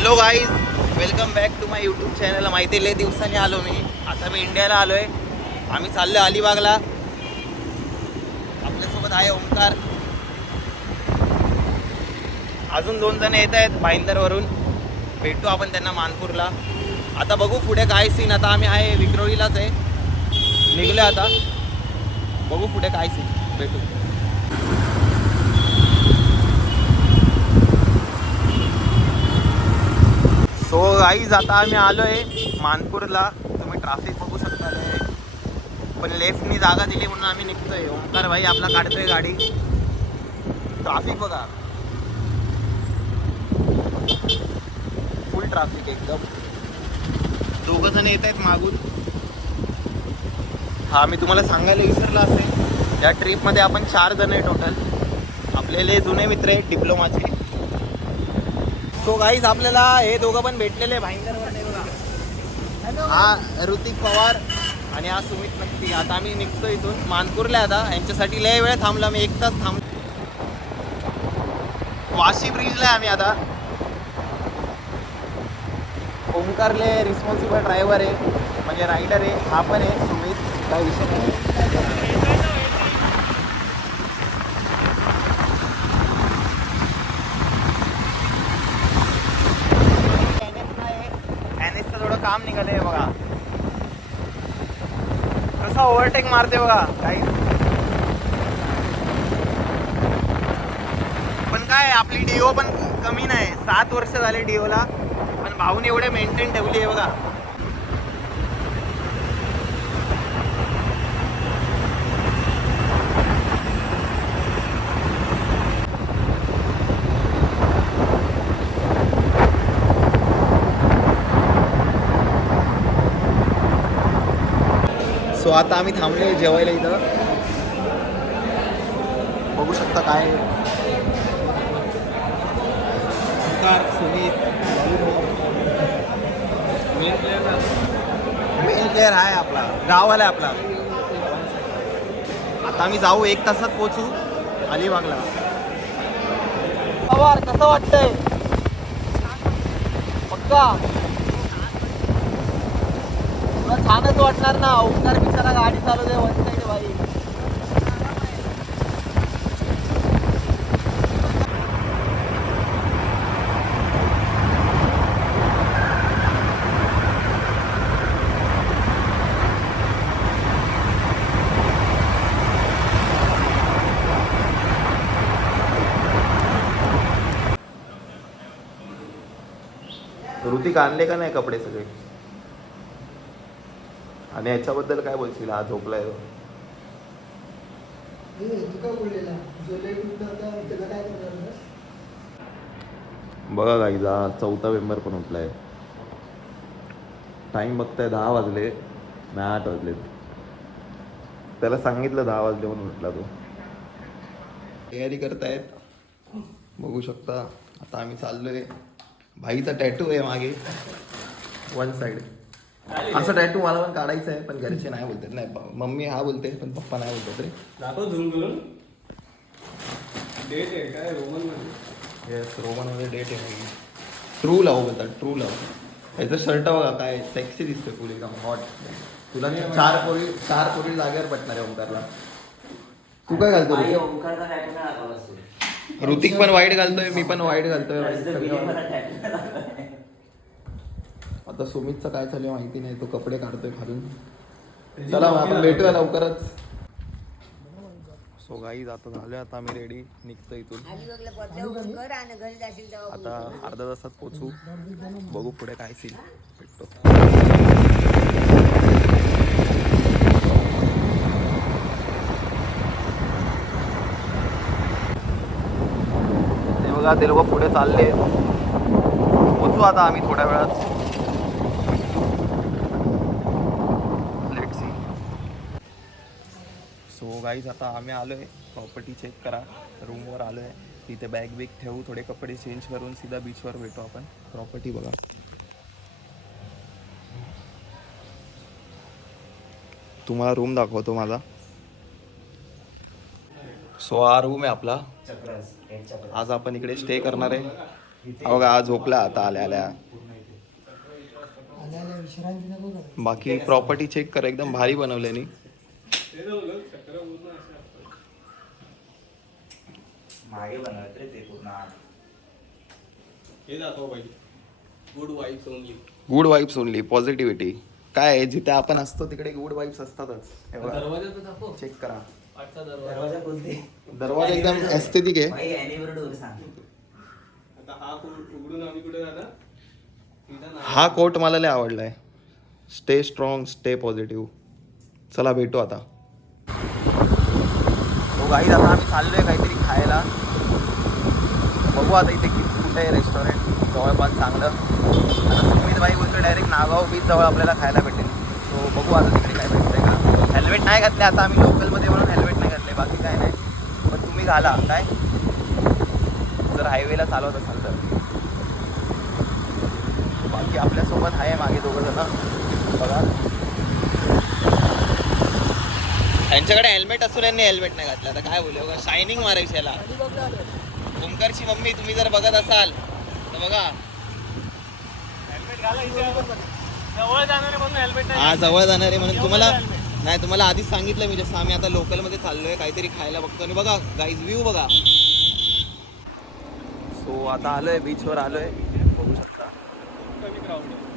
Hello guys, welcome back to my YouTube channel. माहिती आहे लय दिवसांनी आलो मी. आता मी इंडियाला आलो आहे. आम्ही चाललो अलिबागला. आपल्यासोबत आहे ओंकार. अजून 2 जण येत आहेत भाईंदरवरून. भेटू आपण त्यांना मानपूरला. आता बघू पुढे काय सीन. आता आम्ही आहे विक्रोळीलाच आहे, निघलो आता. बघू पुढे काय सीन, भेटू. सो गाईज, आता आम्ही आलो आहे मानपूरला. तुम्ही ट्रॅफिक बघू शकता. पण लेफ्टनी जागा दिली म्हणून आम्ही निघतोय. ओंकार भाई आपला काढतोय गाडी. ट्रॅफिक बघा, फुल ट्रॅफिक एकदम. 2 जण येत आहेत मागून. हा, मी तुम्हाला सांगायला विसरला असेल, या ट्रिपमध्ये आपण 4 जण आहे टोटल. आपले जुने मित्र आहेत डिप्लोमाचे. सो गाईज, आपल्याला हे दोघं पण भेटलेले भाईंदरवर नाही बघा. हा ऋतिक पवार आणि हा सुमित नक्की. आता आम्ही निघतो इथून मानपूरला. आता यांच्यासाठी लय वेळ थांबला मी, 1 तास थांबलो. वाशी ब्रिजला आहे आम्ही आता. ओंकारले रिस्पॉन्सिबल ड्रायव्हर आहे, म्हणजे रायडर आहे. हा पण आहे सुमित, काय विषय नाही. थोडं काम निघालंय बघा, कसं ओव्हरटेक मारते बघा काही. पण काय, आपली डिओ पण कमी नाही. 7 वर्ष झाले डिओला, पण भाऊने एवढे मेंटेन ठेवली आहे बघा. सो आता आम्ही थांबले जेवायला इथं. बघू शकता काय ओंकार, सुमित, मेन प्लेअर आहे आपला, गाववाला आहे आपला. आता आम्ही जाऊ, 1 तासात पोहोचू अलिबागला. पवार, कसं वाटतंय? पक्का तुला छानच वाटणार ना. ओंकार बिचारा गाडी चालवते वन साईड भाई. ऋतिक आणले का नाही कपडे सगळे? आणि याच्याबद्दल काय बोलशील? हा झोपलाय तो. बघा गाईजा, 4था मेंबर पण उठलाय. टाइम बघताय 10 वाजले, नाही 8 वाजलेत. त्याला सांगितलं 10 वाजले म्हणून उठला तो. तयारी करतायत, बघू शकता. आता आम्ही चाललोय. भाईचा टॅटू आहे मागे, वन साइड. असं टॅटू मला पण काढायचं आहे, पण घरचे नाही बोलतात. नाही, मम्मी हा बोलते, पण पप्पा नाही बोलतात रे. डेट आहे काय रोमन मध्ये? येस, रोमनमध्ये डेट आहे. ट्रू लव्ह बोलतात, ट्रू लव्ह. याचं शर्ट बघा काय सेक्सी दिसतोय, फुल एकदम हॉट. तुला 4 पोरी जागेवर पटणार आहे ओंकारला. तू काय घालतो? ऋतिक पण वाईट घालतोय, मी पण वाईट घालतोय. आता सुमितचं काय चालू माहिती नाही, तो कपडे काढतोय खालून. चला आपण भेटूया लवकरच. सो गाईज, आता झालं. आता आम्ही रेडी, निघतो इथून. आता अर्धा तासात पोचू. बघू पुढे काय सीन, भेटतो. ते बघा, ते लोक पुढे चालले. पोचू आता आम्ही थोड्या वेळात. Let's see. सो गाईज, आता आम्ही आलो आहे. प्रॉपर्टी चेक करा. रूमवर आलो आहे. तिथे बॅग बिग ठेवू, थोडे कपडे चेंज करून सीधा बीचवर भेटू आपण. प्रॉपर्टी बघा. तुम्हाला रूम दाखवतो माझा. सो हा रूम आहे आपला. आज आपण इकडे स्टे करणार आहे. बघा आज झोपला आता आल्या आल्या. विश्रांती नको करायला. बाकी प्रॉपर्टी चेक कर, एकदम भारी बनवल्यानी. मागे बनवत रे ते पूर्ण आत. हे दाखव पाहिजे. Good vibes only. Good vibes only, positivity. काय आहे, जिथे आपण असतो तिकडे गुड वाईब्स असतातच. हे बघा, दरवाजाचं दाखव. चेक करा. आजचा दरवाजा. दरवाजा बोलते दरवाजा एकदम एस्थेटिक आहे. भाई ॲनिवर डोर सांग. आता हा उघडून आम्ही कुठे जाणार? सीधा नाही. हा कोट मला लय आवडलाय. Stay strong, stay positive. चला भेटू आता. गाईज आता आम्ही चाललोय काहीतरी खायला. बघू आता इथे कुठे आहे रेस्टॉरंट जवळपास चांगलं. आता सुमित भाई बोलतो डायरेक्ट नागाव बीच जवळ आपल्याला खायला भेटेल. सो बघू आता तिकडे काय भेटतंय का. हेल्मेट नाही घातले आता आम्ही लोकलमध्ये म्हणून हेल्मेट नाही घातले, बाकी काय नाही. पण तुम्ही घाला काय, जर हायवेला चालवत असाल तर. बाकी आपल्यासोबत आहे मागे दोघं जण बघा. यांच्याकडे हेल्मेट असून यांनी हेल्मेट नाही घातलं. आता काय बोलू, शायनिंग मारायची याला. ओमकारची मम्मी तुम्ही जर बघत असाल तर बघा. हेल्मेट घाला इथे आपण. जवळ जाणार आहे म्हणून हेल्मेट नाही. हा जवळ जाणार आहे म्हणून तुम्हाला नाही, तुम्हाला आधीच सांगितलं मी. जसं आम्ही आता लोकलमध्ये चाललोय काहीतरी खायला बघतो. आणि बघा गाईज व्ह्यू बघा. सो आता आलोय बीचवर आलोय, बघू शकता. कमी क्राऊड आहे.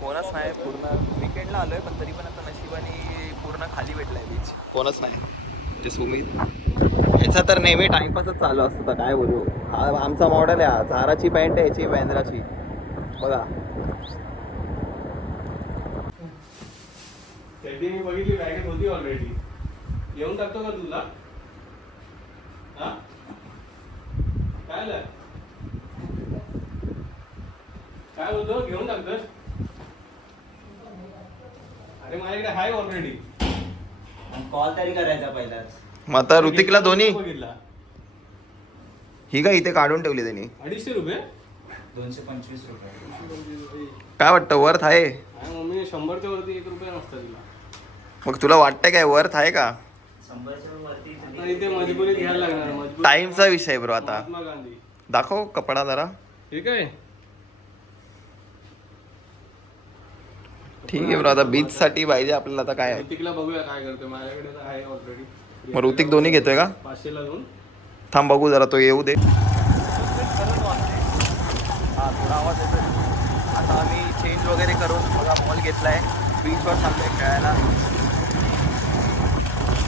कोणच नाही, पूर्ण विकेंडला आलोय पण तरी पण आता नशिबाने पूर्ण खाली भेटलाय बीच. कोणच नाही. ते सुमित ह्याचा तर नेहमी टाइमपासच चालू असतो. तर काय बोलू, हा आमचा मॉडेल आहे. हा झाराची पॅन्ट आहे, याची बँद्राची बघा. त्याची मी बघितली बॅगेत होती ऑलरेडी. येऊन टाकतो का तुला? हा काय आलं? काय बोलतो, घेऊन टाकतोस? अरे माझ्याकडे आहे ऑलरेडी. कॉल तरी करायचा पहिलाच. मग आता ऋतिकला दोन्ही बघितला. ही काय इथे काढून ठेवली त्यांनी. 250 रुपये. 225 रुपये. काय वाटतं वर्थ आहे? मम्मीने 100च्या वरती 1 रुपया नसता दिला. मग तुला वाटतंय काय वर्थ आहे का? 100च्या वरती आता इथे मजबुरीत घ्यायला लागणार. मजबुरी. टाइमचा विषय ब्रो. आता महात्मा गांधी. दाखव कपडा जरा. हे काय? ठीक आहे ब्रो, आता बीच साठी पाहिजे आपल्याला. आता काय आहे, ऋतिकला बघूया काय करते. माझ्याकडे तर आहे ऑलरेडी. मग ऋतिक दोन्ही घेतोय का? 500ला दोन. थांब बघू जरा, तो येऊ दे. हा थोडा आवाज येतोय. आता आम्ही चेंज वगैरे करून बघा मॉल घेतलाय, बीचवर चाललोय खेळायला.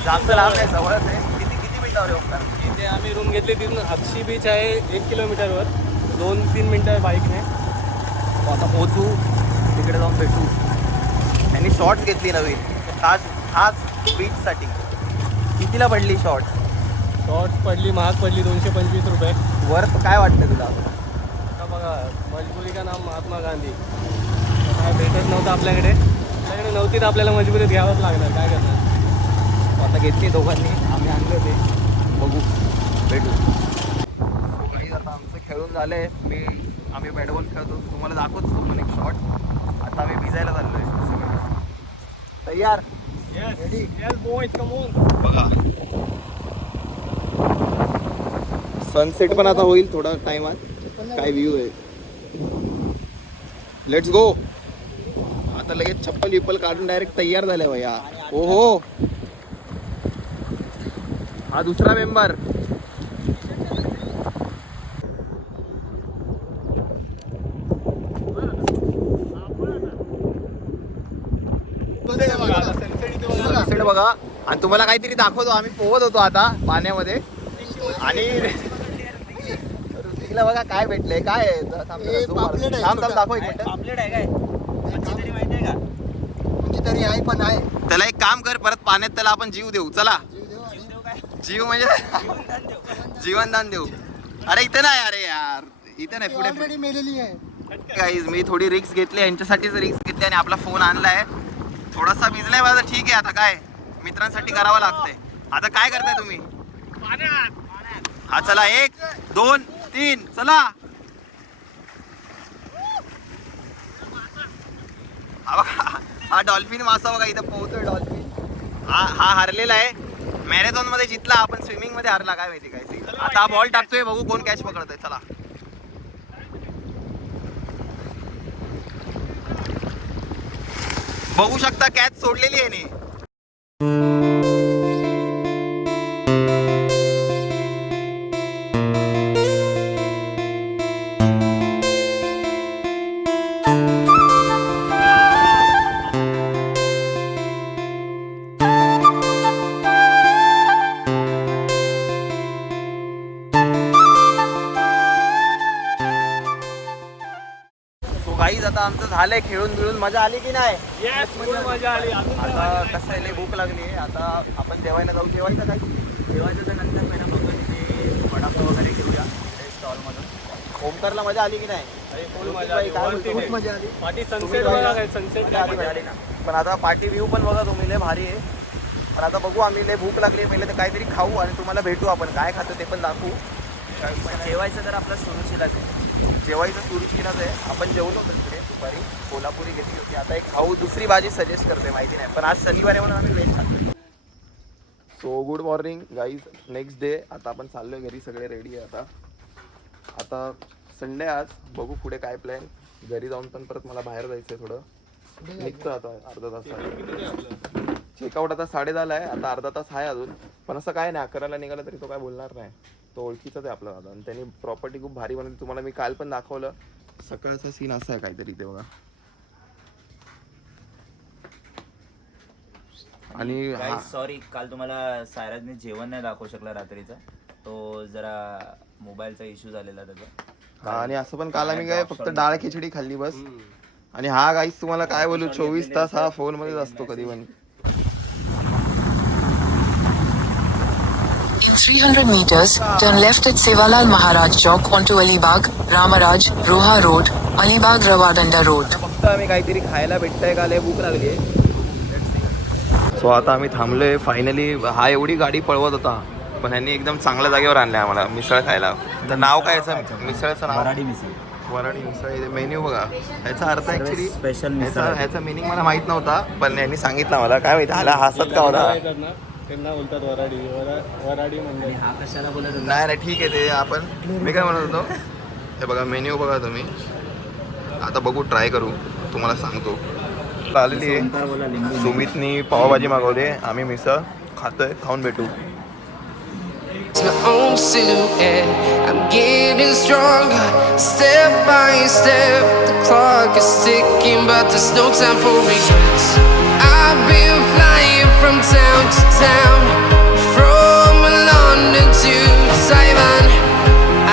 जास्त लांब नाही, जवळच आहे. किती किती मिनिटावर आहे ओंकार? इथे आम्ही रूम घेतली तिथून अक्षी बीच आहे 1 किलोमीटरवर. 2-3 मिनिटं बाईकने. आता पोहोचू, तिकडे जाऊन भेटू. त्यांनी शॉर्ट्स घेतली नवीन खास बीचसाठी. कितीला पडली शॉर्ट्स? शॉर्ट्स पडली, महाग पडली 225 रुपये. वर्थ काय वाटतं तुला? आता बघा, मजबुरी का नाम महात्मा गांधी. काय भेटत नव्हतं आपल्याकडे नव्हती तर आपल्याला मजबुरीत घ्यावंच लागणार. काय करणार. आता घेतली दोघांनी, आम्ही आणले होते. बघू भेटू. काही आता आमचं खेळून झालंय. आम्ही बॅट बॉल खेळतो, तुम्हाला दाखवतो पण एक शॉट. आता आम्ही भिजायला चाललोय सगळं. तयार? Yes boys, come on. बघा सनसेट पण आता होईल थोडा टाइमात. काय व्ह्यू आहे, लेट्स गो. आता लगेच चप्पल विप्पल काढून डायरेक्ट तयार झाले भैया. ओहो, हा दुसरा मेंबर. सनसेट बघा. आणि तुम्हाला काहीतरी दाखवतो. आम्ही पोहत होतो आता पाण्यामध्ये आणि ऋतिकला बघा काय भेटलंय. काय आहे? थांब दाखव एक मिनिट. पापलेट आहे काय? कोणची तरी माहिती आहे का? कोणची तरी आहे पण आहे. त्याला एक काम कर, परत पाण्यात त्याला आपण जीव देऊ. चला, देऊ काय? जीव म्हणजे जीवनदान देऊ. अरे इथे नाही, अरे यार इथे नाही, पुढे ऑलरेडी मेलेली आहे. गाईज मी थोडी रिक्स घेतली, यांच्यासाठीच रिक्स घेतली आणि आपला फोन आणलाय. थोडासा भिजलाय माझा, ठीक आहे. आता काय मित्रांसाठी करावं लागतंय. आता काय करताय तुम्ही? हा चला, 1 2 3 चला. हा डॉल्फिन मासा बघा इथं पोहतोय. डॉल्फिन हा हरलेला आहे. मॅरेथॉन मध्ये जितला, आपण स्विमिंग मध्ये हरला. काय माहिती काय. आता हा बॉल टाकतोय, बघू कोण कॅच पकडतोय. चला बघू शकता कॅच सोडलेली आहे नी. गाईज आता आमचं झालंय खेळून बिळून मजा आली की नाही. येस मजा आली. आता कसं आहे लय भूक लागली आहे. आता आपण जेवायला जाऊ. जेवायचं काय? जेवायचं तर नंतर पहिला बघून ते वडापाव वगैरे घेऊया स्टॉलमधून. ओमकारला मजा आली की नाही? फुल मजा बाई, आली. काय वरती बोलतो? नाही. मजा आली. पाठी सनसेट बघा काय सनसेट मजा आली ना. पण आता पार्टी व्ह्यू पण बघा तुम्ही लय भारी आहे. पण आता बघू आम्ही लय भूक लागली पहिले तर काहीतरी खाऊ आणि तुम्हाला भेटू आपण काय खातो ते पण दाखवू. जेवायचं तर आपलं सोनूशीलाच आहे. जेवायचं सुरुचीलाच आहे. आपण जेवलो होतो तिकडे दुपारी कोल्हापुरी घेतली होती. आता एक खाऊ दुसरी भाजी सजेस्ट करते माहिती नाही पण आज शनिवार आहे म्हणून आम्ही व्हेज खातो. So good morning guys. Next day. आता आपण चाललोय घरी. सगळे रेडी आहे आता संडे आज. बघू पुढे काय प्लॅन. घरी जाऊन पण परत मला बाहेर जायचं आहे थोडं. निघतो आता अर्धा तास. चेकआउट आता 10:30 आहे. आता अर्धा तास आहे अजून. पण असं काय नाही 11ला निघाला तरी तो काय बोलणार नाही. तो ओळखीचाच आहे आपला दादा आणि त्यांनी प्रॉपर्टी खूप भारी बनवली. तुम्हाला मी काल पण दाखवलं. सकाळचा सीन असा आहे काहीतरी ते बघा. आणि सॉरी काल तुम्हाला सायराजने जेवण नाही दाखवू शकला रात्रीचा. तो जरा मोबाईलचा इश्यू झालेला त्याचा. आणि असं पण काल आम्ही काय फक्त डाळ खिचडी खाल्ली बस. आणि हा गाईस तुम्हाला काय बोलू 24 तास हा फोन मध्येच असतो कधी पण. In 300 meters, turn left at Sevalal Maharaj Chowk onto Alibag, Ramaraj, Roha Road, Alibag Rawandanda Road. फक्त आम्ही काहीतरी खायला भेटतंय का लय भूक लागली आहे. सो आता आम्ही थांबलोय फायनली. हा एवढी गाडी पळवत होता पण ह्यांनी एकदम चांगल्या जागेवर आणल्या आम्हाला मिसळ खायला. तर नाव काय याचं मिसळचं नाव? वराडी मिसळ. वराडी मिसळ. मेन्यू बघा. ह्याचा अर्थ ऍक्च्युली स्पेशल मिसळ. ह्याचा मिनिंग मला माहित नव्हता पण यांनी सांगितलं मला. काय माहिती ह्याला हसत का होता. त्यांना बोलतात वराडी मंडळी. हा कशाला बोलत होता? नाही नाही ठीक आहे ते आपण. मी काय म्हणत होतो हे बघा मेन्यू बघा तुम्ही. आता बघू ट्राय करू तुम्हाला सांगतो. आलेली आहे. ओंकार बोला लिंबू. सुमितनी पावभाजी मागवली. आम्ही मिसळ खातोय. खाऊन भेटू. My own silhouette, I'm getting stronger, step by step. The clock is ticking, but there's no time for regrets. I've been flying from town to town, from London to Taiwan.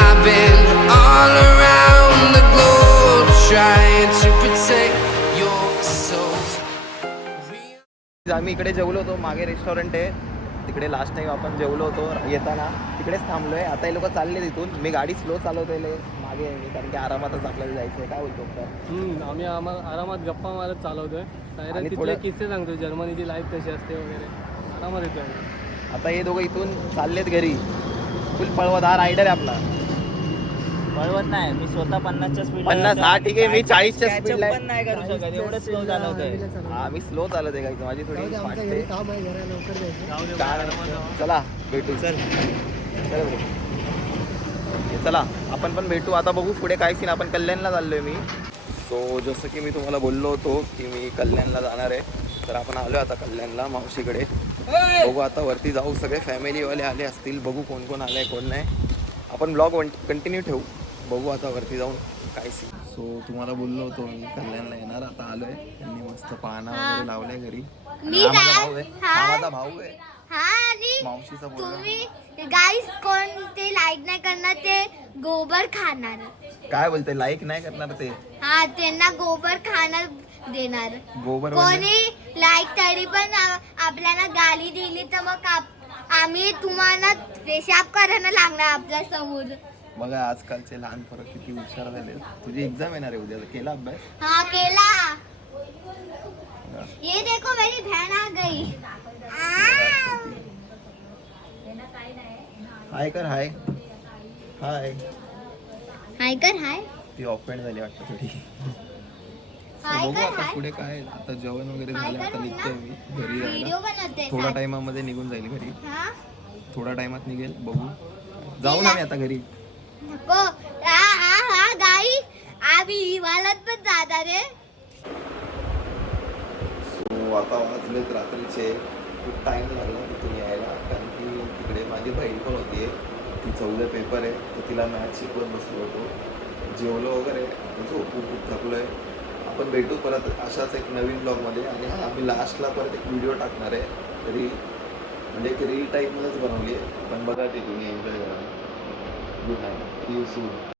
I've been all around the globe, trying to protect your soul. आम्ही इकडे जेवलो होतो. मागे restaurant आहे तिकडे. Last time आपण जेवलो होतो येताना तिकडेच थांबलोय. आता हे लोक चालले तिथून. मी गाडी स्लो चालवतोय मागे आहे मी कारण की आरामातच आपल्याला जायचं आहे. काय बोलतो तर आम्ही आरामात गप्पा मारत चालवतोय. सायराज आणि तिथले थोडं- किस्से सांगतो. जर्मनीची लाईफ कशी असते वगैरे आरामात येतो. आता हे दोघं इथून चाललेत घरी. फुल पळवत. हा रायडर आहे आपला. पळवत नाही मी स्वतः 50च्या स्पीड. 50 हा ठीक आहे. मी 40च्या स्पीडला पण नाही करू शकत एवढं स्लो चालवतोय. हा मी स्लो चालत आहे काही. माझी थोडी आमच्या वाटते. घरी काम आहे जरा लवकर जायचं. जाऊ दे, काय आरामात जाऊ. चला भेटू. चला आपण पण भेटू. आता बघू पुढे काय सीन. आपण कल्याणला चाललोय मी. सो जसं की मी तुम्हाला बोललो होतो की मी कल्याणला जाणार आहे. तर आपण आलो आता कल्याणला मावशीकडे. बघू आता वरती जाऊ. सगळे फॅमिलीवाले आले असतील. बघू कोण कोण आलंय कोण नाही. आपण ब्लॉग कंटिन्यू ठेवू. बघू आता वरती जाऊन काय सीन. सो तुम्हाला बोललो होतो मी कल्याणला येणार. आता आलोय. त्यांनी मस्त पाहणा वगैरे लावलाय घरी. आणि हा माझा भाऊ आहे. हा माझा भाऊ आहे. हा आणि मावशीचा बोलला. तुम्ही गाईस कोण ते लाईक नाही करणार ते गोबर खाणार. काय बोलते लाईक नाही करणार ते. हा त्यांना गोबर खाणार देणार. गोबर म्हणजे? कोणी लाईक तरी पण आपल्याला गाली दिली तर मग आम्ही तुम्हाला पेशाब करायला लागणार आपल्या समोर. बघा आजकालचे लहान पोरं किती हुशार झाले. तुझी एक्झाम येणार आहे उद्या. केला अभ्यास? हाँ केला. ये देखो मेरी बहन आ गई. हाय कर. हाय हाय. हाय कर. हाय ती ऑफेंड झाली वाटतं थोडी. हाय बघू कर. आता हाय पुढे काय. आता जेवण वगैरे हाय झालं. कर आता निघतोय मी घरी व्हिडिओ जायला. बनवते. थोड्या टायमामध्ये निघून जाईल घरी. हा थोड्या टायमात निघेल. बघू जाऊ ना मी आता घरी. नको. हा गाई आम्ही हिवाळ्यात पण जाणार आहे. आता वाजलेत रात्रीचे. खूप टाईम लागला तिथून यायला, कारण की तिकडे माझी बहीण पण होती. तिचा उद्या पेपर आहे, तर तिला मॅथ शिकवत बसलो होतो. जेवलो वगैरे, झोपून खूप थकलो आहे. आपण भेटू परत अशाच एक नवीन ब्लॉगमध्ये. आणि हा, मी लास्टला परत एक व्हिडिओ टाकणार आहे रील, म्हणजे एक रील टाईपमध्येच बनवली आहे. पण बघा ते तुम्ही एन्जॉय करा. Good night, see you soon.